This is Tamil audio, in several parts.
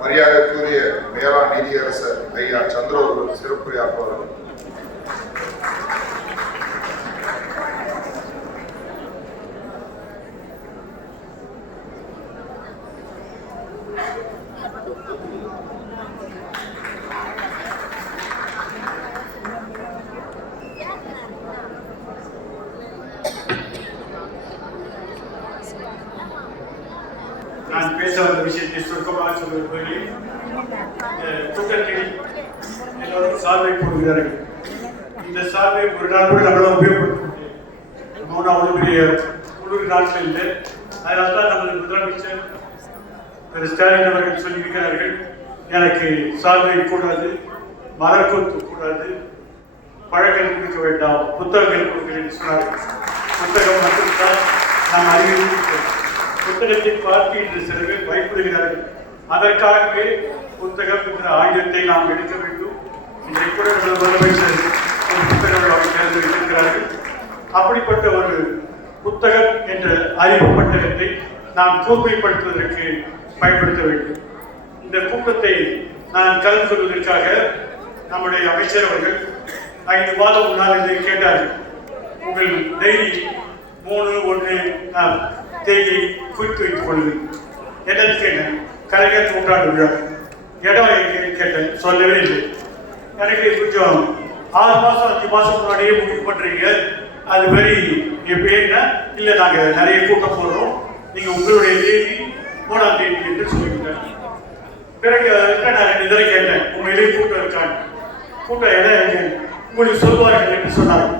மரியாதைக்குரிய மேலாண் நீதியரசர் ஐயா சந்திர அவர்கள் சிறப்புரையாற்றுவார்கள். நான் பேச வந்த விஷயத்தை சுருக்கமாக சொல்ல விரும்புகிறேன். கூட்டத்தில் எல்லோரும் சால்வை போடுகிறார்கள். இந்த சால்வை ஒரு நாள் கூட நம்மளால் உபயோகப்படுத்த முடியாது. மூணாவது பெரிய குளிர் நாட்கள் இல்லை. அதனால தான் நமது முதலமைச்சர் திரு ஸ்டாலின் அவர்கள் சொல்லியிருக்கிறார்கள், எனக்கு சால்வை கூடாது, மலர்கொத்து கூடாது, பழங்கள் கொடுக்க வேண்டாம், புத்தகங்கள் கொடுக்க என்று சொன்னார்கள். புத்தகம் மட்டும்தான் நாம் அறிவித்திருக்கிறோம். புத்தகத்தை பார்த்து இன்று சில பேர் பயப்படுகிறார்கள். அதற்காகவே புத்தகம் என்ற ஆயுதத்தை நாம் எடுக்க வேண்டும். இன்றைக்கு கூட முதலமைச்சர் ஒரு புத்தக விழாவை தேர்ந்தெடுத்திருக்கிறார்கள். அப்படிப்பட்ட ஒரு புத்தகம் என்ற அறிவு பட்டகத்தை நாம் கூர்மைப்படுத்துவதற்கு பயன்படுத்த வேண்டும். இந்த கூட்டத்தை நான் கலந்து கொள்வதற்காக நம்முடைய அமைச்சர் அவர்கள் 5 மாதம் முன்னால் இதை கேட்டார்கள். உங்கள் டைரி 3/1 தேதியை குறித்து வைத்துக் கொள்ளுங்கள். என்னன்னு கேட்டேன். கலைஞர் 100ஆண்டு விழா இடம் கேட்டேன், சொல்லவே இல்லை. எனக்கு கொஞ்சம் 6 மாதம் 5 மாதம் முன்னாடியே முடிவு பண்றீங்க, அது மாதிரி எப்படின்னா இல்லை நாங்கள் நிறைய கூட்டம் போடுறோம், நீங்கள் உங்களுடைய தேதி 3ஆம் தேதி என்று சொல்லிவிட்டேன். பிறகு நான் 2 தடவை கேட்டேன், உண்மையிலேயே கூட்டம் இருக்காங்க, கூட்டம் இடம் உங்களுக்கு சொல்லுவார்கள் என்று சொன்னார்கள்.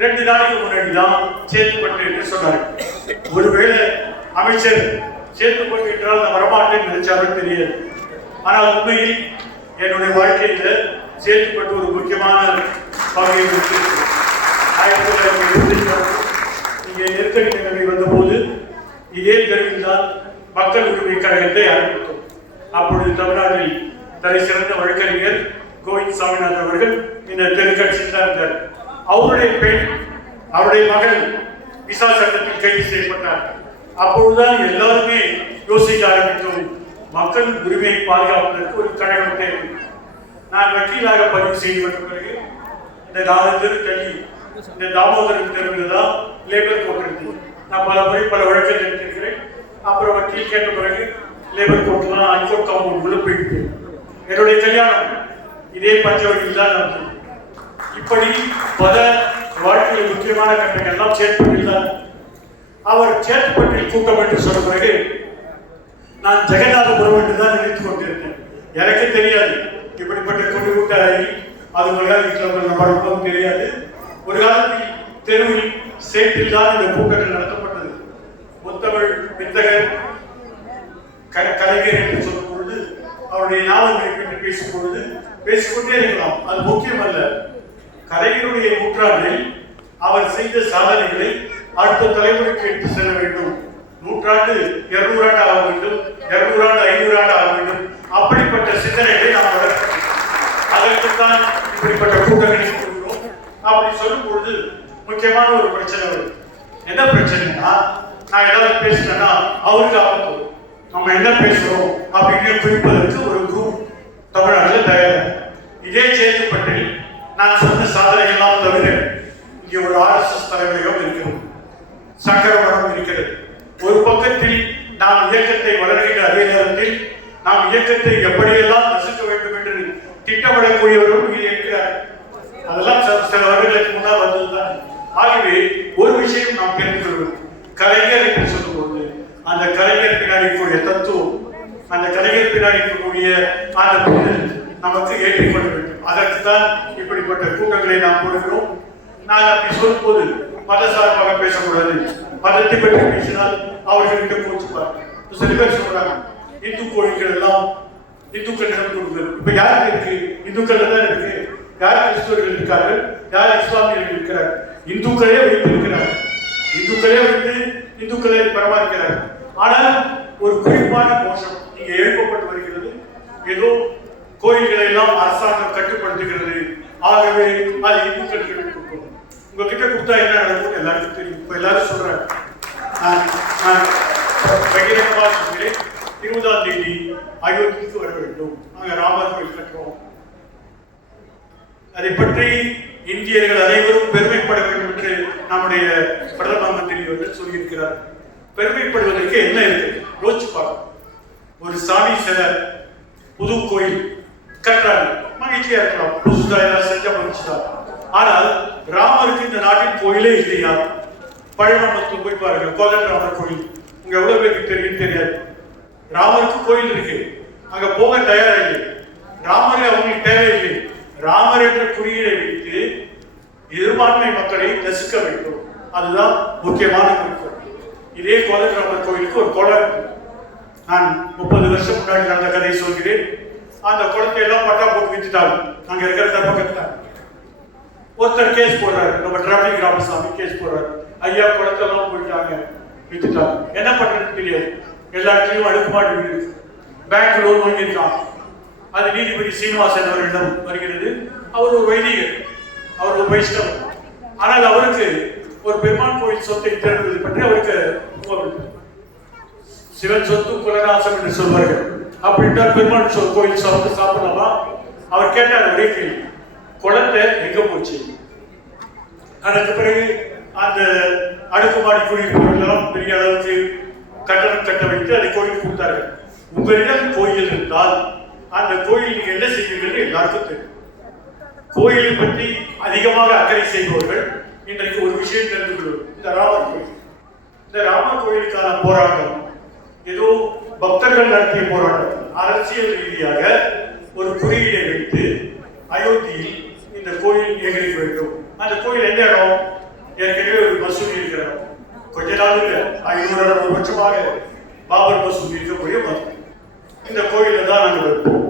2 நாளைக்கு முன்னாடி தான் சேத்துப்பட்டு என்று சொன்னார்கள். ஒருவேளை அமைச்சர் சேத்துப்பட்டு என்றால் நான் வரமாட்டேன் நினைச்சாலும் தெரியாது. ஆனால் உண்மையில் என்னுடைய வாழ்க்கையில் சேத்துப்பட்டு ஒரு முக்கியமான பகுதியை இங்கே நெருக்கடி நிலைமை வந்தபோது இதே தெருவில் தான் மக்கள் உரிமை கழகத்தை ஆரம்பித்தோம். அப்பொழுது தமிழ்நாட்டில் தலை சிறந்த வழக்கறிஞர் கோவிந்த் சாமிநாதன் அவர்கள் இந்த தெருக்கட்சியில் தான் இருந்தார். அவருடைய பெண், அவருடைய மகள் விசா சட்டத்தில் கைது செய்யப்பட்டார். அப்பொழுதுதான் எல்லாருமே யோசிக்க ஆரம்பித்தோம், மக்கள் உரிமையை பாதுகாப்பதற்கு ஒரு கழகம் தேவை. நான் வக்கீலாக பதிவு செய்துவிட்ட பிறகு இந்த 4 தெரு தள்ளி இந்த தாமோதரன் தெருவில் தான் லேபர் கோர்ட் இருக்கு. நான் பல முறை பல வழக்கில் எடுத்திருக்கிறேன். அப்புறம் வக்கீல் கேட்ட பிறகு லேபர் கோர்ட்லாம் ஹைகோர்ட் காம்பவுண்ட் உள்ள போயிட்டு என்னுடைய கல்யாணம் இதே பஞ்சவடியில் தான் நடந்தது. இப்படி பல வாழ்க்கையில் முக்கியமான கட்டங்கள்லாம் சேத்துப்பட்டில் தான். அவர் சேத்துப்பட்டில் கூட்டம் என்று சொன்ன பிறகு நான் ஜெகநாதபுரம் என்று தான் நினைத்துக் கொண்டிருந்தேன். எனக்கு தெரியாது இப்படிப்பட்ட குடிக்கூட்டாரி அது வீட்டில் தெரியாது. ஒரு காலத்தில் தெருவில் சேற்றில் தான் இந்த கூட்டங்கள் நடத்தப்பட்டது. முத்தமிழ் வித்தகர் கலைஞர் என்று சொல்லும் பொழுது அவருடைய நாவல்களை பற்றி பேசும் பொழுது பேசிக்கொண்டே இருக்கலாம். அது முக்கியம் அல்ல. கலைஞருடைய நூற்றாண்டில் அவர் செய்த சாதனைகளை அடுத்த தலைமுறைக்கு எடுத்து செல்ல வேண்டும். 100 ஆண்டு 200 ஆண்டு ஆக வேண்டும், 200 ஆண்டு 500 ஆண்டு ஆக வேண்டும். அப்படிப்பட்ட சிந்தனைகளை நாம் வளர்க்கிறோம். அதற்குத்தான் இப்படிப்பட்ட கூட்டங்களை கொடுக்கிறோம். அப்படி சொல்லும் பொழுது முக்கியமான ஒரு பிரச்சனை வரும். என்ன பிரச்சனைனா, நான் ஏதாவது பேசினேன்னா அவருக்கு ஆபத்து. நம்ம என்ன பேசுறோம் அப்படின்னு குறிப்பதற்கு ஒரு குரூப் தமிழ்நாட்டில் தயார். இதே சேத்துப்பட்டில் நான் சொன்ன சாதனைகள்லாம் தவிர இங்கே ஒரு RSS தலைமையகம் இருக்கிறது, சங்கரமடம் இருக்கிறது. ஒரு பக்கத்தில் நாம் இயக்கத்தை வளர்கின்ற அதே நேரத்தில் நாம் இயக்கத்தை எப்படியெல்லாம் நசுக்க வேண்டும் என்று திட்டமிடக்கூடியவரும் இங்கே இருக்கிறார். அதெல்லாம் சில வருடங்களுக்கு முன்னால் வந்ததுதான். ஆகவே ஒரு விஷயம் நாம் தெரிந்து கொள்வோம். கலைஞர் என்று சொல்லும்போது அந்த கலைஞர் பின்னாடி கூடிய தத்துவம், அந்த கலைஞர் பின்னாடி இருக்கக்கூடிய அந்த புரிதல் நமக்கு ஏற்றுக்கொள்ள வேண்டும். அதற்கு தான் இப்படிப்பட்ட கூட்டங்களை நாம் கொடுக்கிறோம். நான் அப்படி சொல்லும் போது மதசார்பாக பேசக்கூடாது, மதத்தை பற்றி பேசினால் அவர்கிட்ட போச்சுப்பார். சில பேர் சொல்றாங்க இந்து கோயில்கள் எல்லாம் இந்துக்களிடம் கொடுக்கிறது. இப்ப யாருக்கு இருக்கு? இந்துக்கள் தான் இருக்கு. யார் கிறிஸ்தவர்கள் இருக்கார்கள், யார் இஸ்லாமியர்கள் இருக்கிறார். இந்துக்களே வைத்திருக்கிறார், இந்துக்களே வைத்து இந்துக்களை பராமரிக்கிறார். ஆனால் ஒரு குறிப்பான மோசம் இங்கே எழுப்பப்பட்டு வருகிறது. ஏதோ கோயில்களை எல்லாம் அரசாங்கம் கட்டுப்படுத்துகிறது, ஆகவே அது இந்துக்கள் கொடுக்கும். உங்ககிட்ட கொடுத்தா என்ன நடக்கும் எல்லாருக்கும் தெரியும். இப்ப எல்லாரும் சொல்றாங்க, பகிரங்கமாக சொல்கிறேன், 20ஆம் தேதி அயோத்திக்கு வர வேண்டும். நாங்கள் ராமர் கோயில் கட்டுறோம். அதை பற்றி இந்தியர்கள் அனைவரும் பெருமைப்பட வேண்டும் என்று நம்முடைய பிரதம மந்திரி அவர்கள் சொல்லியிருக்கிறார். பெருமைப்படுவதற்கு என்ன இருக்கு? யோசிச்சு பார்க்கணும். ஒரு சாமி சிலை, புது கோயில் கட்டுறாங்க, மகிழ்ச்சியா இருக்கலாம், புதுசா ஏதாவது செஞ்சா மகிழ்ச்சிதான். ஆனால் ராமருக்கு இந்த நாட்டின் கோயிலே இல்லையா? பழமமத்தில் போய் பாருங்க, கோதண்ட ராமர் கோயில். உங்க எவ்வளவு பேருக்கு தெரியும் தெரியாது. ராமருக்கு கோயில் இருக்கு, அங்க போக தயாரா இல்லை. ராமரே அவங்களுக்கு தேவையில்லை. ராமர் என்ற குறியீடை வைத்து எதிர்பான்மை மக்களை நசுக்க வேண்டும். அதுதான் முக்கியமான குறிக்கோள். இதே கோதண்டராமர் கோயிலுக்கு ஒரு குளம் இருக்கு. நான் 30 வருஷம் முன்னாடி நடந்த கதையை சொல்கிறேன். அந்த குளத்தை எல்லாம் பட்டா போட்டு வித்துட்டாங்க. அங்க இருக்கிற தர்மகர்த்தா ஒருத்தர் கேஸ் போடுறாரு. நம்ம டிராபிக் ராமசாமி கேஸ் போடுறாரு. ஐயா குளத்தெல்லாம் போயிட்டாங்க, வித்துட்டாங்க. என்ன பண்றதுன்னு தெரியாது. எல்லா இடத்துலையும் அடுக்குமாடி வீடு, பேங்க் லோன் வாங்கியிருக்கான். அது நீதிபதி சீனிவாசன் அவர்களிடம் வருகிறது. அவர் ஒரு வைதிகர், அவர் ஒரு வைஷ்ணவர். ஆனால் அவருக்கு ஒரு பெருமான் கோயில் சொத்தை தேர்ந்தது பற்றி அவருக்கு சிவன் சொத்து குலநாசம் என்று சொல்வார்கள். அப்படின்னா பெருமான் கோயில் சொத்து சாப்பிடலாமா? அவர் கேட்டார் ஒரே கேள்வி, குளத்தை எங்க போச்சு? அதற்கு பிறகு அந்த அடுக்குமாடி குடியிருப்புகளெல்லாம் பெரிய அளவுக்கு கட்டணம் கட்ட வைத்து அதை கோயில் கொடுத்தார்கள். உங்களிடம் கோயில் இருந்தால் அந்த கோயில் நீங்க என்ன செய்வீர்கள் எல்லாருக்கும் தெரியும். கோயிலை பற்றி அதிகமாக அக்கறை செய்பவர்கள் இன்றைக்கு ஒரு விஷயம் தெரிந்து கொள்வது, இந்த ராமர் கோயில். இந்த ராமர் கோயிலுக்கான போராட்டம் ஏதோ பக்தர்கள் நடத்திய போராட்டம். அரசியல் ரீதியாக ஒரு குறியீடை வைத்து அயோத்தியில் இந்த கோயில் இயங்கிக்க வேண்டும். அந்த கோயில் எந்த இடம்? ஏற்கனவே ஒரு மசூதி இருக்கிற இடம். கொஞ்ச நாள் இல்ல, 500 வருஷமாக பாபர் மசூதி இருக்கக்கூடிய மசூதி. இந்த கோயில தான் நாங்கள் வைப்போம்.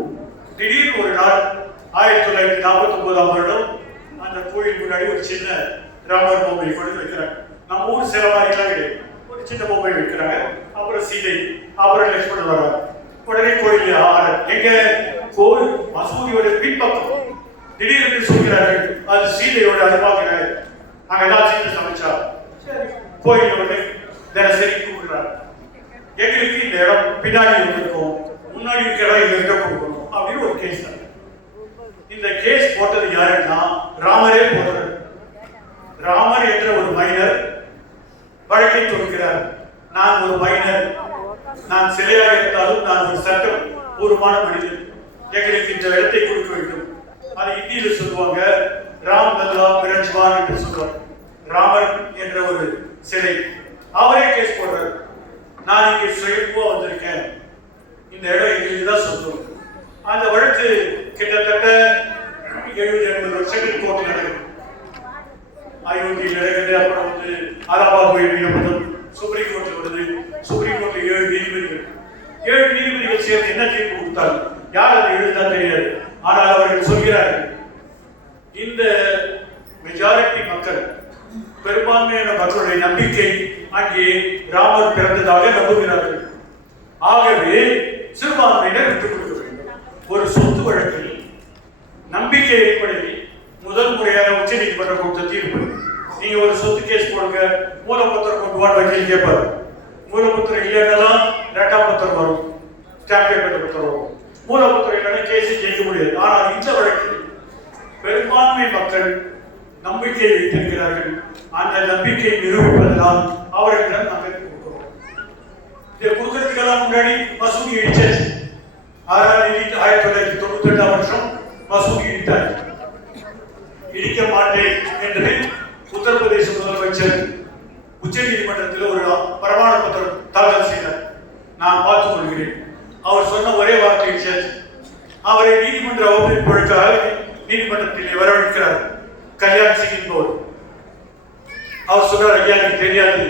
திடீர்னு ஒரு நாள் 1949ஆம் வருடம் அந்த கோயில் முன்னாடி ஒரு சின்ன ராமர் பொம்மை கொண்டு வைக்கிறாங்க. நம்ம ஊர் சில மாதிரிலாம் கிடையாது. ஒரு சின்ன பொம்மை வைக்கிறாங்க. அப்புறம் சீதை, அப்புறம் லட்சுமணன் வர்றாங்க. உடனே கோயில் எங்க கோயில் மசூதியோட பின்பக்கம் திடீர்னு சொல்கிறார்கள் அது சீதையோட அனுபாகிறாங்க. அங்கதான் சீதை சமைச்சா. கோயில் உடனே தினசரி கூப்பிடுறாங்க. எங்களுக்கு இந்த இடம் பின்னாடி இருக்கும், முன்னாடி இருக்கிற இடம் எங்க கொடுக்கணும் அப்படின்னு ஒரு கேஸ். இந்த கேஸ் போட்டது யாருன்னா ராமரே போடுறார். ராமர் என்ற ஒரு மைனர் வழக்கை தொடுக்கிறார். நான் ஒரு மைனர், நான் சிலையாக இருந்தாலும் நான் ஒரு சட்டம் பூர்வமான மனிதன், எங்களுக்கு இந்த இடத்தை கொடுக்க வேண்டும். அதை இந்தியில சொல்லுவாங்க ராம் லல்லா பிரஜ்வான் என்று சொல்லுவார். ராமர் என்ற ஒரு சிலை. அவரே கேஸ் போடுறார். நான் இங்கே சுயம்புவா வந்திருக்கேன், இந்த இடம் எங்களுக்கு தான் சொல்லுவோம். அந்த வழக்கு கிட்டத்தட்ட 70-80 வருஷங்கள் கோர்ட் நடக்குது. அயோத்தியில் நடக்குது. அப்புறம் வந்து அலகாபாத் உயர்நீதிமன்றம், சுப்ரீம் கோர்ட் வருது. சுப்ரீம் கோர்ட்ல 7 நீதிபதிகள். 7 நீதிபதிகள் சேர்ந்து என்ன தீர்ப்பு கொடுத்தாங்க? யார் அதை எழுதா தெரியாது. ஆனால் அவர்கள் சொல்கிறார்கள், இந்த மெஜாரிட்டி மக்கள், பெரும்பான்மையான மக்களுடைய நம்பிக்கை அங்கே ராமர் பிறந்ததாக நம்புகிறார்கள். ஆகவே சிறுபான்மையினர் விட்டுக் கொடுக்க வேண்டும். ஒரு சொத்து வழக்கில் நம்பிக்கை அடிப்படையில் முதல் முறையாக உச்ச நீதிமன்றம் கொடுத்த தீர்ப்பு. நீங்க ஒரு சொத்து கேஸ் போடுங்க, மூலப்பத்திரம் கொண்டு வான்னு வக்கீல் கேட்பாரு. மூலப்பத்திரம் இல்லைன்னா 2ஆம் பத்திரம் வரும், ஸ்டாம்ப் பேப்பர் பத்திரம் வரும். மூலப்பத்திரம் இல்லைன்னா கேஸை ஜெயிக்க முடியாது. ஆனால் இந்த வழக்கில் பெரும்பான்மை மக்கள் நம்பிக்கை வைத்திருக்கிறார்கள். அந்த நம்பிக்கை நிரூபிப்பதுதான் அவர்களிடம் நாங்கள் கொடுக்கிறோம். இதை கொடுக்கறதுக்கெல்லாம் முன்னாடி மசூதி இடிச்சாச்சு. 6ஆம் தேதி 1998ஆம் வருஷம் மசூதி இடித்தாச்சு. இடிக்க மாட்டேன் என்று உத்தரப்பிரதேச முதலமைச்சர் உச்ச நீதிமன்றத்தில் ஒரு பிரமாண பத்திரம் தாக்கல் செய்தார். நான் பார்த்துக் கொள்கிறேன். அவர் சொன்ன ஒரே வார்த்தை இடிச்சாச்சு. அவரை நீதிமன்ற அவமதிப்புக்காக நீதிமன்றத்தில் வரவழைக்கிறார் கல்யாண் சிங் என்பவர். அவர் சொல்றார், ஐயா எனக்கு தெரியாது,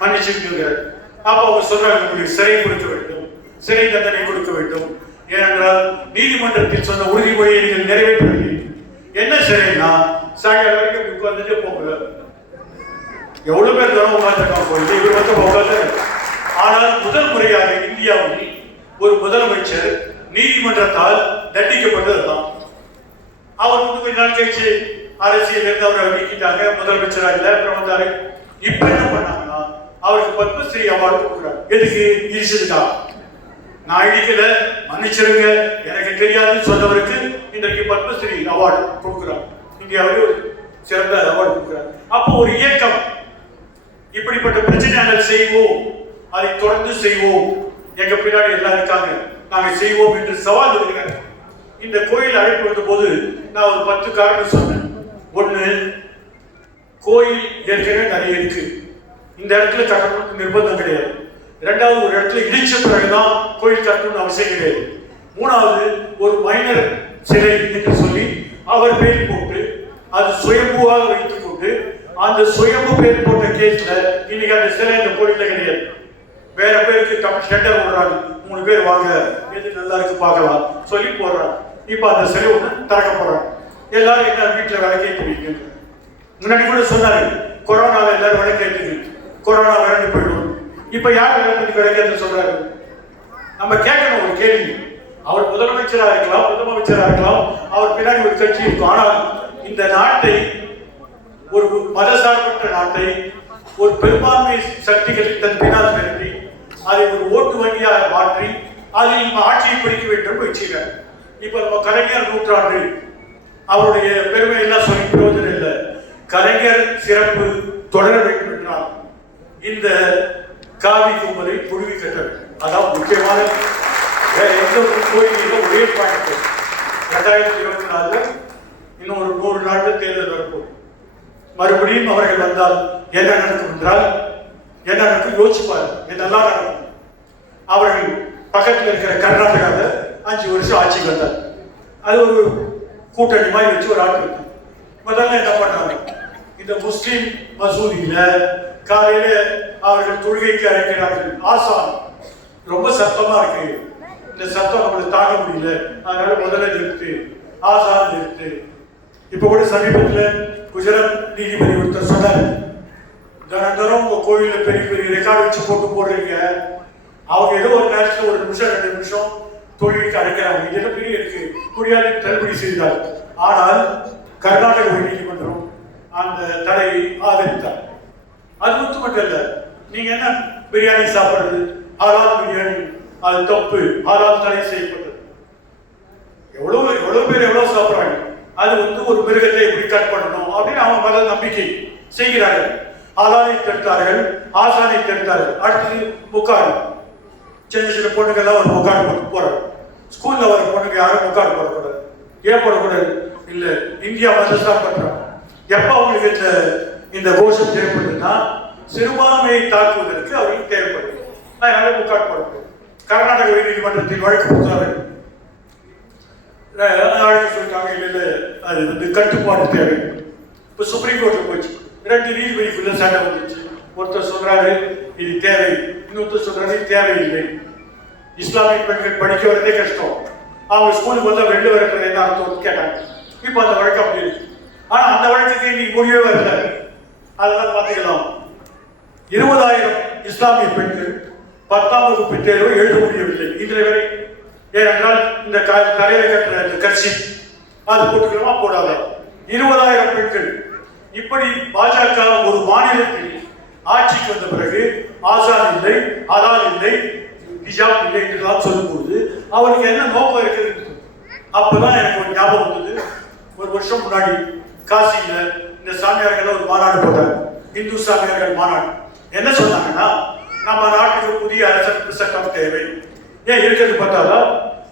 மன்னிச்சுக்கிறார். அப்ப அவர் சொல்றாங்க, உங்களுக்கு சிறை கொடுக்க வேண்டும், சிறை தண்டனை கொடுக்க வேண்டும். ஏனென்றால் நீதிமன்றத்தில் சொன்ன உறுதிமொழியை நீங்கள் நிறைவேற்றவில்லை. என்ன சிறைன்னா சாயங்காலம் வரைக்கும் உட்கார்ந்துட்டு போகல. எவ்வளவு பேர் தினம் உட்கார்ந்துருக்காங்க, இவர் வந்து உட்கார்ந்து. ஆனால் முதல் முறையாக இந்தியாவில் ஒரு முதலமைச்சர் நீதிமன்றத்தால் தண்டிக்கப்பட்டதுதான். அவர் வந்து கொஞ்ச நாள் கழிச்சு அரசியல் இருந்து அவரை நீக்கிட்டாங்க, முதலமைச்சரா இல்ல, அப்புறம் வந்தாரு. இப்ப என்ன பண்ணாங்கன்னா அவருக்கு பத்மஸ்ரீ அவார்டு கொடுக்குறாங்க. எதுக்கு? இடிச்சதுக்கா. நான் இடிக்கல, மன்னிச்சிருங்க, எனக்கு தெரியாதுன்னு சொன்னவருக்கு இன்றைக்கு பத்மஸ்ரீ அவார்டு கொடுக்குறார். இந்தியாவிலே ஒரு சிறந்த அவார்டு கொடுக்குறார். அப்போ ஒரு இயக்கம், இப்படிப்பட்ட பிரச்சனைகள் செய்வோம், அதை தொடர்ந்து செய்வோம், எங்க பின்னாடி எல்லாம் இருக்காங்க, நாங்க செய்வோம் என்று சவால் விடுகிறார். இந்த கோயில் அழைப்பு வந்த போது நான் ஒரு 10 காரணம் சொன்னேன். ஒண்ணு, கோயில் ஏற்கனவே நிறைய இருக்கு, இந்த இடத்துல கட்டணும்னு நிர்பந்தம் கிடையாது. இரண்டாவது, ஒரு இடத்துல இடிச்ச பிறகுதான் கோயில் கட்டணும்னு அவசியம் கிடையாது. மூணாவது, ஒரு மைனர் சிலை என்று சொல்லி அவர் பேர் போட்டு அது சுயம்புவாக வைத்துக் கொண்டு அந்த சுயம்பு பேர் போட்ட கேஸ்ல இன்னைக்கு அந்த சிலை இந்த கோயில்ல கிடையாது. வேற பேருக்கு டெண்டர் போடுறாங்க, 3 பேர் வாங்க, எது நல்லா இருக்கு பார்க்கலாம் சொல்லி போடுறாங்க. இப்ப அந்த சிலை ஒண்ணு திறக்க போறாங்க. எல்லாரும் என்ன வீட்டுல விளக்கேற்றுவீங்க? முன்னாடி கூட சொன்னாரு, கொரோனால எல்லாரும் விளக்கேற்றுங்க, கொரோனா விளக்கு போயிடும். இப்ப யார் விளக்கேற்று சொல்றாரு? நம்ம கேட்கணும் ஒரு கேள்வி. அவர் முதலமைச்சரா இருக்கலாம், முதலமைச்சரா இருக்கலாம், அவர் பின்னாடி ஒரு கட்சி இருக்கும். ஆனால் இந்த நாட்டை, ஒரு மதசார்பற்ற நாட்டை, ஒரு பெரும்பான்மை சக்திகள் தன் பின்னால் நிறுத்தி அதை ஒரு ஓட்டு வங்கியாக மாற்றி அதில் நம்ம ஆட்சியை பிடிக்க வேண்டும் வச்சுக்கிறார். இப்ப நம்ம கலைஞர் நூற்றாண்டு, அவருடைய பெருமை எல்லாம் சொல்லி பிரயோஜனம் இல்லை. கலைஞர் சிறப்பு தொடர வேண்டும் என்றால் இந்த காவி கும்பலை புழுவி கட்ட வேண்டும். அதான் முக்கியமான. வேற எந்த ஒரு கோயிலும் ஒரே பாயிண்ட். 2024 இன்னும் ஒரு 100 நாட்கள் தேர்தல் வரப்போம். மறுபடியும் அவர்கள் வந்தால் என்ன நடக்கும் என்றால், என்ன நடக்கும் யோசிப்பார். என்னெல்லாம் நடக்கும். அவர்கள் பக்கத்தில் இருக்கிற கர்நாடகாவில் 5 வருஷம் ஆட்சிக்கு வந்தார். அது ஒரு கூட்டணி மாதிரி வச்சு ஒரு ஆட்சி. முதல்ல என்ன பண்ணாங்க, இந்த முஸ்லிம் மசூதியில காலையில அவர்கள் தொழுகைக்கு அழைக்கிறார்கள். ஆசான் ரொம்ப சத்தமா இருக்கு, இந்த சத்தம் நம்மளுக்கு தாங்க முடியல, அதனால முதல்ல நிறுத்து, ஆசான் நிறுத்து. இப்ப கூட சமீபத்தில் குஜராத் நீதிபதி ஒருத்தர் சொன்னார், தினந்தரம் உங்க கோயில பெரிய பெரிய ரெக்கார்டு வச்சு போடுறீங்க, அவங்க ஏதோ ஒரு நேரத்தில் 1 நிமிஷம் 2 நிமிஷம் தொழிலுக்கு அழைக்கிறாங்க, இதெல்லாம் பெரிய இருக்கு, முடியாது தள்ளுபடி செய்தார். ஆனால் கர்நாடக உயர்நீதிமன்றம் அந்த தடையை ஆதரித்தார். அது மட்டும் இல்ல, நீங்க என்ன பிரியாணி சாப்பிடுறது, ஹலால் பிரியாணி, அது தப்பு, ஹலால் தடை செய்யப்பட்டது. எவ்வளவு பேர் எவ்வளவு சாப்பிடுறாங்க. அது ஒரு மிருகத்தை எப்படி கட் பண்ணணும் அப்படின்னு அவங்க மத நம்பிக்கை செய்கிறார்கள். ஹலாலை தடுத்தார்கள், ஆசானை தடுத்தார்கள். அடுத்தது முக்காடு. சின்ன பொண்ணுங்கெல்லாம் ஒரு முக்காடு போட்டு போறாங்க. ஸ்கூல்ல வர பொண்ணுங்க யாரும் முக்காடு போடக்கூடாது. ஏன் போடக்கூடாது? இல்ல, இந்தியா மதசார் பண்றாங்க. எப்ப அவங்களுக்கு இந்த கோஷம் தேவைப்படுதுன்னா சிறுபான்மையை தாக்குவதற்கு அவர்களுக்கு தேவைப்படுது. அதனால முக்காடு போடக்கூடாது. கர்நாடக உயர்நீதிமன்றத்தில் வழக்கு கொடுத்தார்கள். சொல்லிட்டாங்க, இல்ல அது கட்டுப்பாடு தேவை. இப்ப சுப்ரீம் கோர்ட்ல போச்சு. 2 நீதிபதிக்குள்ள சண்டை வந்துச்சு. ஒருத்தர் சொல்றாரு இது தேவை, இன்னொருத்தர் சொல்றாரு தேவையில்லை. இஸ்லாமிய பெண்கள் படிக்க வரதே கஷ்டம், அவங்க ஸ்கூலுக்கு வந்தா வெளில வரது என்ன அர்த்தம் கேட்டாங்க. இப்ப அந்த வழக்கு அப்படி இருக்கு. ஆனா அந்த வழக்குக்கு இன்னைக்கு முடிவே வரல. அதெல்லாம் பாத்துக்கலாம். 20,000 இஸ்லாமிய பெண்கள் 10ஆம் வகுப்பு தேர்வு எழுத முடியவில்லை இன்றைய வரை. ஏனென்றால் இந்த தலையில கட்டுற இந்த கட்சி அது போட்டுக்கிறோமா போடாத 20,000 பெண்கள். இப்படி பாஜக ஒரு மாநிலத்தில் ஆட்சிக்கு வந்த பிறகு ஆசான் இல்லை, ஹலால் இல்லை, ஹிஜாப் இல்லை என்றெல்லாம் சொல்லும்போது அவருக்கு என்ன நோக்கம் இருக்குது? அப்பதான் எனக்கு ஒரு ஞாபகம் வந்தது. 1 வருஷம் முன்னாடி காசியில இந்த சாமியார்கள் ஒரு மாநாடு போட்டாங்க, இந்து சாமியார்கள் மாநாடு. என்ன சொன்னாங்கன்னா, நம்ம நாட்டுக்கு புதிய அரசியல் சட்டம் தேவை. ஏன் இருக்கிறது பார்த்தாலா,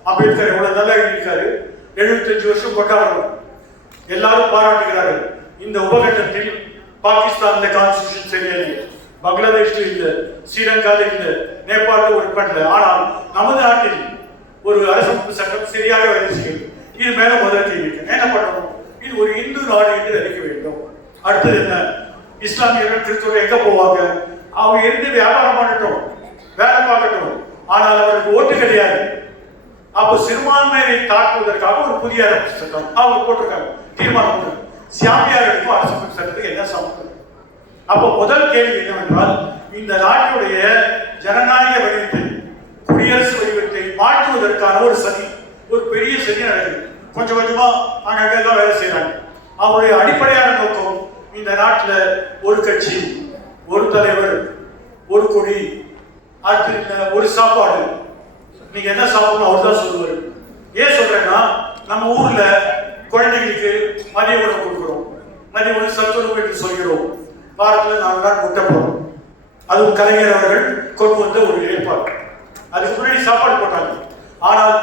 அம்பேத்கர் எவ்வளவு நல்லா இருக்காரு, 75 வருஷம் கொண்டாடுறோம், எல்லாரும் பாராட்டுகிறார்கள். இந்த உபகண்டத்தில் பாகிஸ்தான்ல கான்ஸ்டிடியூஷன் சரியில்லை, பங்களாதேஷ்ல இல்ல, ஸ்ரீலங்கால இல்ல, நேபாள உட்படல. ஆனால் நமது நாட்டில் ஒரு அரசமைப்பு சட்டம் சரியாக வேலை செய்யும். இது மேல முதல் கேள்வி என்ன பண்ணணும்? இது ஒரு இந்து நாடு என்று அறிக்க வேண்டும். அடுத்தது என்ன? இஸ்லாமியர்கள் கிறிஸ்தவர்கள் எங்க போவாங்க? அவங்க இருந்து வியாபாரம் பண்ணட்டும், வேலை பார்க்கட்டும், ஆனால் அவருக்கு ஓட்டு கிடையாது. அப்போ சிறுபான்மையை தாக்குவதற்காக ஒரு புதிய அரசு சட்டம் அவங்க போட்டிருக்காங்க, தீர்மானம். சாமியார்களுக்கும் அரசமைப்பு சட்டத்துக்கு என்ன சம்பந்தம்? அப்போ முதல் கேள்வி என்னவென்றால், இந்த நாட்டுடைய ஜனநாயக வடிவத்தை, குடியரசு வடிவத்தை மாற்றுவதற்கான ஒரு சதி, ஒரு பெரிய சதி நடக்குது. கொஞ்சம் கொஞ்சமா அங்கெல்லாம் வேலை செய்யறாங்க. அவருடைய அடிப்படையான நோக்கம் இந்த நாட்டில் ஒரு கட்சி, ஒரு தலைவர், ஒரு கொடி, அடுத்து ஒரு சாப்பாடு, நீங்க என்ன சாப்பிடணும் அவர் தான் சொல்லுவாரு. ஏன் சொல்றேன்னா, நம்ம ஊர்ல குழந்தைகளுக்கு மதிய உணவு கொடுக்குறோம், மதிய உணவு சத்துணவு என்று சொல்கிறோம். வாரத்துல 4 நாள் முட்டை போடும். அதுவும் கலைஞர் அவர்கள் கொண்டு வந்த ஒரு ஏற்பாடு. அதுக்கு முன்னாடி சாப்பாடு போட்டாங்க. ஆனால்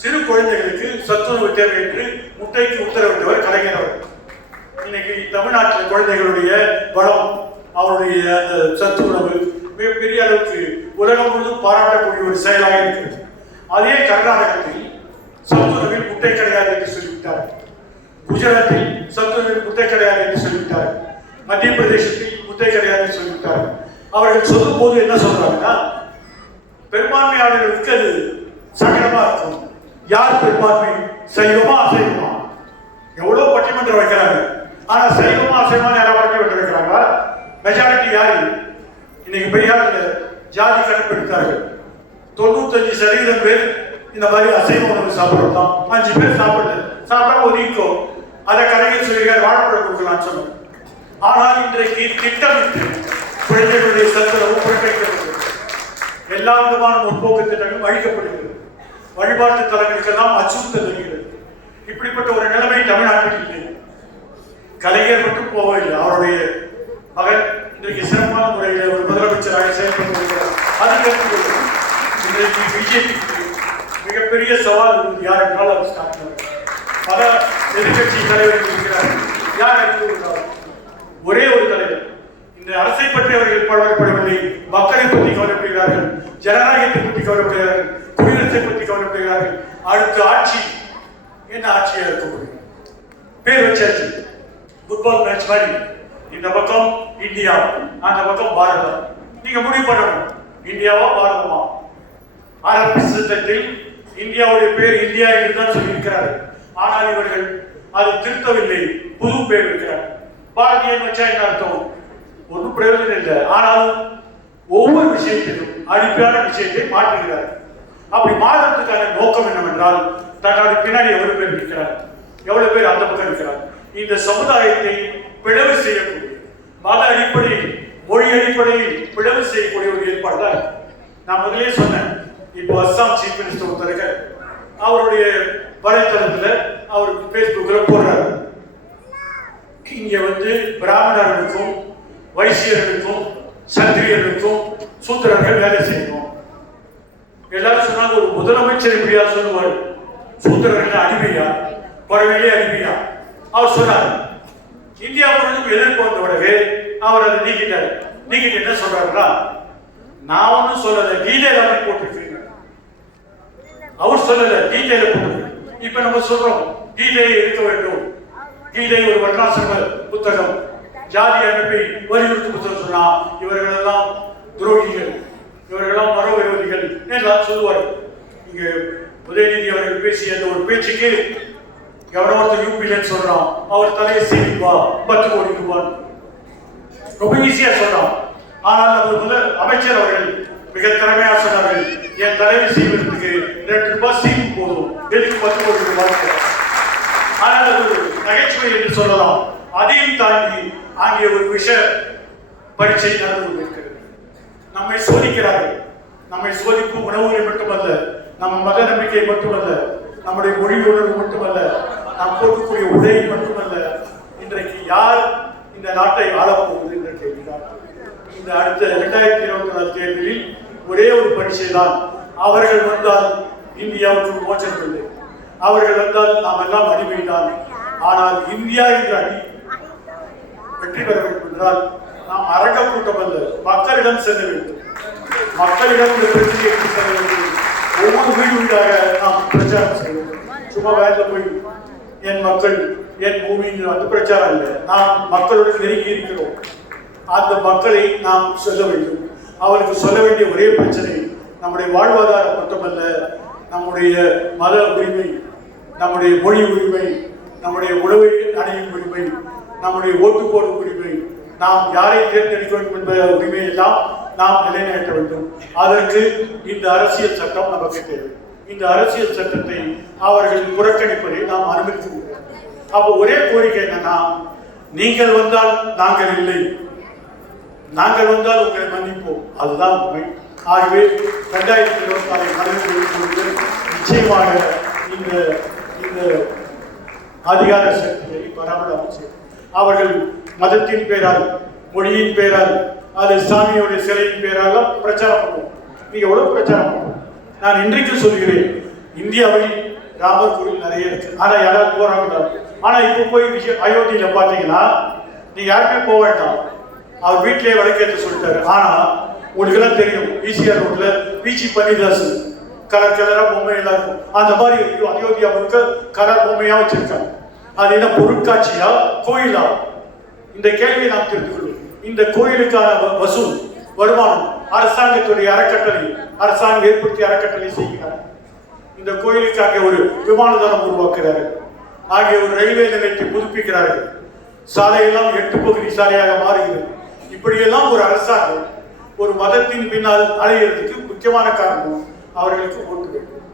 சிறு குழந்தைகளுக்கு சத்துணவு தேவை என்று முட்டைக்கு உத்தரவிட்டவர் கலைஞர் அவர்கள். இன்னைக்கு தமிழ்நாட்டில் குழந்தைகளுடைய வளம், அவருடைய அந்த சத்துணவு மிகப்பெரிய அளவுக்கு உலகம் முழுவதும் பாராட்டக்கூடிய ஒரு செயலாக இருக்கிறது. அதே கர்நாடகத்தில் சத்துணவில் முட்டை கிடையாது என்று சொல்லிவிட்டார். குஜராத்தில் சத்துணவில் முட்டை கிடையாது என்று சொல்லிவிட்டார். மத்திய பிரதேசத்தில் முட்டை கிடையாது என்று சொல்லிவிட்டார். அவர்கள் சொல்லும் போது என்ன சொல்றாங்கன்னா, பெரும்பான்மையாளர்களுக்கு அது சங்கடமா இருக்கும். யார் பெரும்பான்மை, சைவமா அசைவமா? எவ்வளவு பட்டிமன்றம் வைக்கிறாங்க, ஆனா சைவமா அசைவமா யாராவது பட்டிமன்றம் வைக்கிறாங்களா? மெஜாரிட்டி யாரு? இன்னைக்கு பீகார்ல ஜாதி கணக்கெடுத்தார்கள். 95% பேர் இந்த மாதிரி அசைவ உணவு சாப்பிடலாம், 5 பேர் சாப்பிட ஒதுக்கோ. அதை கலைஞர் சொல்லியிருக்கார், வாழைப்பழம் கொடுக்கலாம்னு சொன்னோம். ஆனால் இன்றைக்கு திட்டமிட்டு குழந்தைகளுடைய சத்துணவு புறக்கணிக்கப்படுகிறது. எல்லா விதமான முற்போக்கு திட்டங்களும் அழிக்கப்படுகிறது. வழிபாட்டு தலங்களுக்கெல்லாம் அச்சுறுத்தல் வருகிறது. இப்படிப்பட்ட ஒரு நிலைமை தமிழ்நாட்டில் இல்லை. கலைஞர் மட்டும் போகவில்லை, அவருடைய மகன் இன்றைக்கு சிறப்பான முறையில் ஒரு முதலமைச்சராக செயல்பட்டு வருகிறார். அதுக்கு இன்றைக்கு பிஜேபிக்கு மிகப்பெரிய சவால் யார் என்றால் அவர் ஸ்டாலின். பல எதிர்கட்சி தலைவர்கள் இருக்கிறார். யார் அறிவித்தார்? ஒரே ஒரு தலைவர். இந்த அரசை பற்றி அவர்கள் கவலைப்படவில்லை, மக்களை பற்றி கவலைப்படுகிறார்கள், ஜனநாயகத்தை பற்றி கவலைப்படுகிறார்கள், குடியரசை பற்றி கவலைப்படுகிறார்கள். அடுத்த ஆட்சி என்ன ஆட்சியாக இருக்க முடியும்? பேர் வச்சாச்சு. ஃபுட்பால் மேட்ச் மாதிரி இந்த பக்கம் இந்தியா, அந்த பக்கம் பாரதம். நீங்க முடிவு பண்ணணும், இந்தியாவா பாரதமா? ஆர்எஸ்எஸ் திட்டத்தில் இந்தியாவுடைய பேர் இந்தியா என்று தான் சொல்லியிருக்கிறார். ஆனால் இவர்கள் அதை திருத்தவில்லை, புது பேர் இருக்கிறார். பாரதிய வச்சா என்ன அர்த்தம்? ஒன்றும் பிரயோஜனம் இல்லை. ஆனால் ஒவ்வொரு விஷயத்திலும் அடிப்படையான விஷயத்தை மாற்றுகிறார். அப்படி மாறுறதுக்கான நோக்கம் என்னவென்றால், தன்னுடைய பின்னாடி எவ்வளவு பேர் இருக்கிறார், எவ்வளவு பேர் அந்த பக்கம் இருக்கிறார். இந்த சமுதாயத்தை பிளவு செய்யக்கூடிய, மத அடிப்படையில் மொழி அடிப்படையில் பிளவு செய்யக்கூடிய ஒரு ஏற்பாடு தான். நான் முதலே சொன்னேன், இப்போ அஸ்ஸாம் சீஃப் மினிஸ்டர் ஒருத்தருக்கு அவருடைய வலைத்தளத்துல அவர் பேஸ்புக்ல போடுறாரு, இங்க பிராமணர்களுக்கும் வைசியர்களுக்கும் சத்திரியர்களுக்கும் சூத்திரர்கள் வேலை செய்யணும். எல்லாரும் சொன்னாங்க, ஒரு முதலமைச்சர் இப்படியா சொல்லுவார், சூத்திரர்கள் அடிமையா, குறைவிலே அடிமையா? அவர் சொன்னார். இந்தியா முழுவதும் எதிர்ப்பு வந்த உடனே அவர் அதை நீக்கிட்டார். நீக்கிட்டு என்ன சொல்றாருன்னா, நான் ஒன்னும் சொல்லல, கீதையில அப்படி போட்டிருக்கீங்க. அவர் சொல்லல, கீதையில போட்டிருக்கு. இப்ப நம்ம சொல்றோம் கீதையை இருக்க வேண்டும். கீதை ஒரு வர்ணாசிரம புத்தகம், ஜாதி அமைப்பை வலியுறுத்தும் புத்தகம் சொன்னா இவர்கள் எல்லாம் துரோகிகள், இவர்களெல்லாம் மரோ விரோதிகள் என்றெல்லாம் சொல்லுவார். இங்க உதயநிதி அவர்கள் பேசிய அந்த ஒரு பேச்சுக்கு எவனோ ஒருத்தர் யூபிலன்னு சொல்றான், அவர் தலையை சீவிப்பா 10 கோடி ரூபாய் ரொம்ப ஈஸியா சொல்றான். ஆனால் நமது அமைச்சர் அவர்கள் மிக திறமையா சொன்னார்கள், என் தலையை சீவதற்கு 2 ரூபாய் சீவு போதும், எதுக்கு 10 கோடி ரூபாய்? ஆனால் அது நகைச்சுவை என்று சொல்லலாம். அதையும் தாண்டி அங்கே ஒரு விஷ பரீட்சை நடந்து கொண்டிருக்கிறது. நம்மை சோதிக்கிறார்கள். நம்மை சோதிக்கும் உணவுகளை மட்டுமல்ல, நம்ம மத நம்பிக்கை மட்டுமல்ல, நம்முடைய மொழி உணர்வு மட்டுமல்ல, நாம் போட்டுக்கூடிய உடை மட்டுமல்ல, இன்றைக்கு யார் இந்த நாட்டை ஆளப்போவது என்ற கேள்விதான். இந்த அடுத்த 2024 தேர்தலில் ஒரே ஒரு பரீட்சை தான். அவர்கள் வந்தால் இந்தியாவுக்கு மோட்சம் இல்லை, அவர்கள் வந்தால் நாம் எல்லாம் அடிமைதான். ஆனால் இந்தியா என்ற அணி வெற்றி பெற வேண்டும் என்றால் நாம் அரங்க கூட்டம் அல்ல, மக்களிடம் செல்ல வேண்டும். மக்களிடம் இந்த பிரச்சனையை செல்ல வேண்டும். ஒவ்வொரு வீடு வீடாக நாம் பிரச்சாரம் செய்ய வேண்டும். சும்மா வேலை போய் என் மக்கள் என் பூமி அந்த பிரச்சாரம் இல்லை. நாம் மக்களுடன் நெருங்கி இருக்கிறோம். அந்த மக்களை நாம் சொல்ல வேண்டும். அவருக்கு சொல்ல வேண்டிய ஒரே பிரச்சனை, நம்முடைய வாழ்வாதாரம் மட்டுமல்ல, நம்முடைய மத உரிமை, நம்முடைய மொழி உரிமை, நம்முடைய உணவை அணியும் உரிமை, நம்முடைய ஓட்டு போடும் உரிமை, நாம் யாரை தேர்ந்தெடுக்க வேண்டும் என்ற உரிமை எல்லாம் நாம் நிலைநாட்ட வேண்டும். அதற்கு இந்த அரசியல் சட்டம் நமக்கு தேவை. இந்த அரசியல் சட்டத்தை அவர்கள் புறக்கணிப்பதை நாம் அனுமதிக்க முடியாது. அப்போ ஒரே கோரிக்கை என்னன்னா, நீங்கள் வந்தால் நாங்கள் இல்லை, நாங்கள் வந்தால் உங்களை மன்னிப்போம். அதுதான் உண்மை. ஆகவே 2024 மனதில் நிச்சயமாக இந்த இந்த அதிகார சக்தியை பராமரிப்பு செய்யும். அவர்கள் மதத்தின் பேரால், மொழியின் பேரால், அது சாமியோடைய சிலையின் பேரால் பிரச்சாரம் பண்ணுவோம். நீங்க எவ்வளவு பிரச்சாரம் பண்ணுவோம். நான் இன்றைக்கு சொல்கிறேன், இந்தியாவில் ராமர் கோவில் நிறைய இருக்கு. ஆனா யாராவது போறாங்க. ஆனா இப்ப போய் அயோத்தியில பாத்தீங்கன்னா நீங்க யாருமே போக வேண்டாம், அவர் வீட்டிலேயே வழக்கேற்ற சொல்லிட்டாரு. ஆனா உங்களுக்கு எல்லாம் தெரியும், ஈசிஆர் ரோட்ல பிஜி பன்னிதாஸ் கலர் கலரா பொம்மை எல்லாம் இருக்கும். அந்த மாதிரி அயோத்தியா முழுக்க கலர் பொம்மையா வச்சிருக்காங்க. அது என்ன பொருட்காட்சியா கோயிலா? இந்த கேள்வியை நாம் தெரிந்து கொள்வோம். இந்த கோயிலுக்கான வசூல் வருமானம் அரசாங்கத்துடைய அறக்கட்டளை, அரசாங்கம் ஏற்படுத்திய அறக்கட்டளை செய்கிறார். இந்த கோயிலுக்காக ஒரு விமானதளம் உருவாக்குறாரு, ஆகிய ஒரு ரயில்வே நிலையத்தை புதுப்பிக்கிறார்கள். சாலையெல்லாம் 8 பகுதி சாலையாக மாறுகிறது. இப்படியெல்லாம் ஒரு அரசாங்கம் ஒரு மதத்தின் பின்னால் அலைகிறதுக்கு முக்கியமான காரணம் அவர்களுக்கு ஓட்டு வேண்டும்.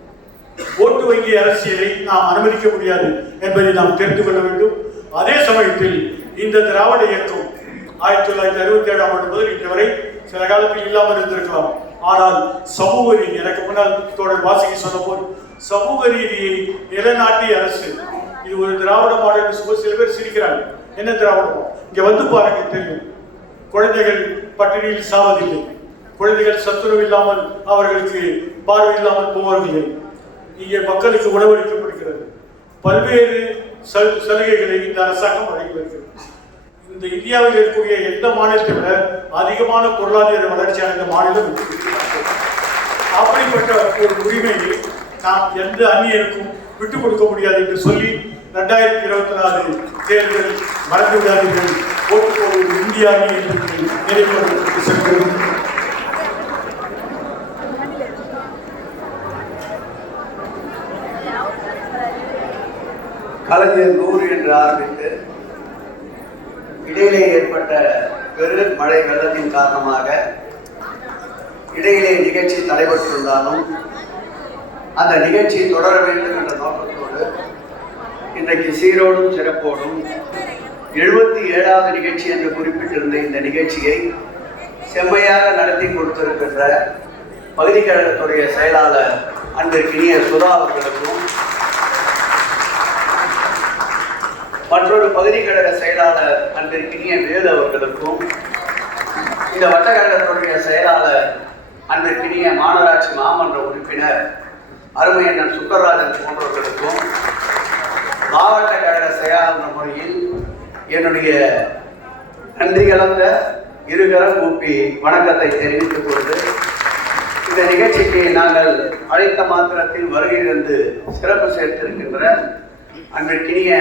ஓட்டு வங்கி அரசியலை நாம் அனுமதிக்க முடியாது என்பதை நாம் தெரிந்து கொள்ள வேண்டும். அதே சமயத்தில் இந்த திராவிட இயக்கம் 1967ஆம் ஆண்டு முதல் இன்று வரை சில காலத்தில் இல்லாமல் இருந்திருக்கலாம். ஆனால் சமூக நீதி, எனக்கு முன்னால் தோழர் வாசிக்கு சொன்ன போது சமூக நீதியை நிலைநாட்டிய அரசு இது ஒரு திராவிட மாடல். சில பேர் சிரிக்கிறாங்க, என்ன திராவிடம்? இங்க வந்து பாருங்க தெரியும். குழந்தைகள் பட்டினியில் சாவதில்லை, குழந்தைகள் சத்துணவு இல்லாமல் அவர்களுக்கு பார்வை இல்லாமல் போவதில்லை. இங்கே மக்களுக்கு உணவளிக்கப்படுகிறது. பல்வேறு சலுகைகளை இந்த அரசாங்கம் வழங்கி வருகிறது. இந்த இந்தியாவில் இருக்கக்கூடிய எந்த மாநிலத்தை விட அதிகமான பொருளாதார வளர்ச்சியான இந்த மாநிலம். அப்படிப்பட்ட ஒரு உரிமையை நாம் எந்த அந்நியருக்கும் விட்டுக் கொடுக்க முடியாது என்று சொல்லி 2024 தேர்தல் மறந்து விடாதீர்கள், ஓட்டு போடுவது இந்தியா அணி என்று நினைப்பதற்கு செல்கிறது. கலைஞர் 100 என்று ஆரம்பித்து இடையிலே ஏற்பட்ட பெரு மழை வெள்ளத்தின் காரணமாக இடையிலே நிகழ்ச்சி தடைபட்டிருந்தாலும் அந்த நிகழ்ச்சி தொடர வேண்டும் என்ற நோக்கத்தோடு இன்றைக்கு சீரோடும் சிறப்போடும் 77வது நிகழ்ச்சி என்று குறிப்பிட்டிருந்த இந்த நிகழ்ச்சியை செம்மையாக நடத்தி கொடுத்திருக்கின்ற பகுதி கழகத்துடைய செயலாளர் அன்பிற்கினிய சுதா அவர்களுக்கும், மற்றொரு பகுதி கழக செயலாளர் அன்பிற்கினிய வேலு அவர்களுக்கும், இந்த வட்டக்கழகத்துடைய செயலாளர் அன்பிற்கினிய மாநகராட்சி மாமன்ற உறுப்பினர் அருமையண்ணன் சுந்தரராஜன் போன்றவர்களுக்கும், மாவட்ட கழக செயலாளர் முறையில் என்னுடைய நன்றி கலந்த இருகரம் கூப்பி வணக்கத்தை தெரிவித்துக் கொண்டு, இந்த நிகழ்ச்சிக்கு நாங்கள் அழைத்த மாத்திரத்தில் வருகையிலிருந்து சிறப்பு சேர்த்திருக்கின்ற அன்பிற்கினிய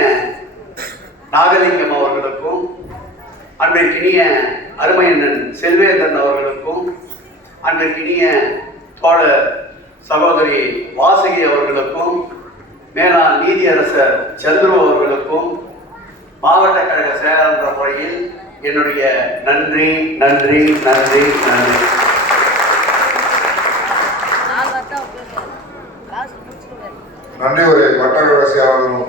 நாகலிங்கம் அவர்களுக்கும், அன்பிற்கினிய அருமையண்ணன் செல்வேந்தன் அவர்களுக்கும், அன்பிற்கினிய தோழர் சகோதரி வாசகி அவர்களுக்கும், மேலாண் நீதியரசர் சந்துரு அவர்களுக்கும், மாவட்ட கழக செயலாளர் முறையில் என்னுடைய நன்றி நன்றி நன்றி நன்றி. நன்றி. ஒரு வட்டக்கழக செயலாளரும்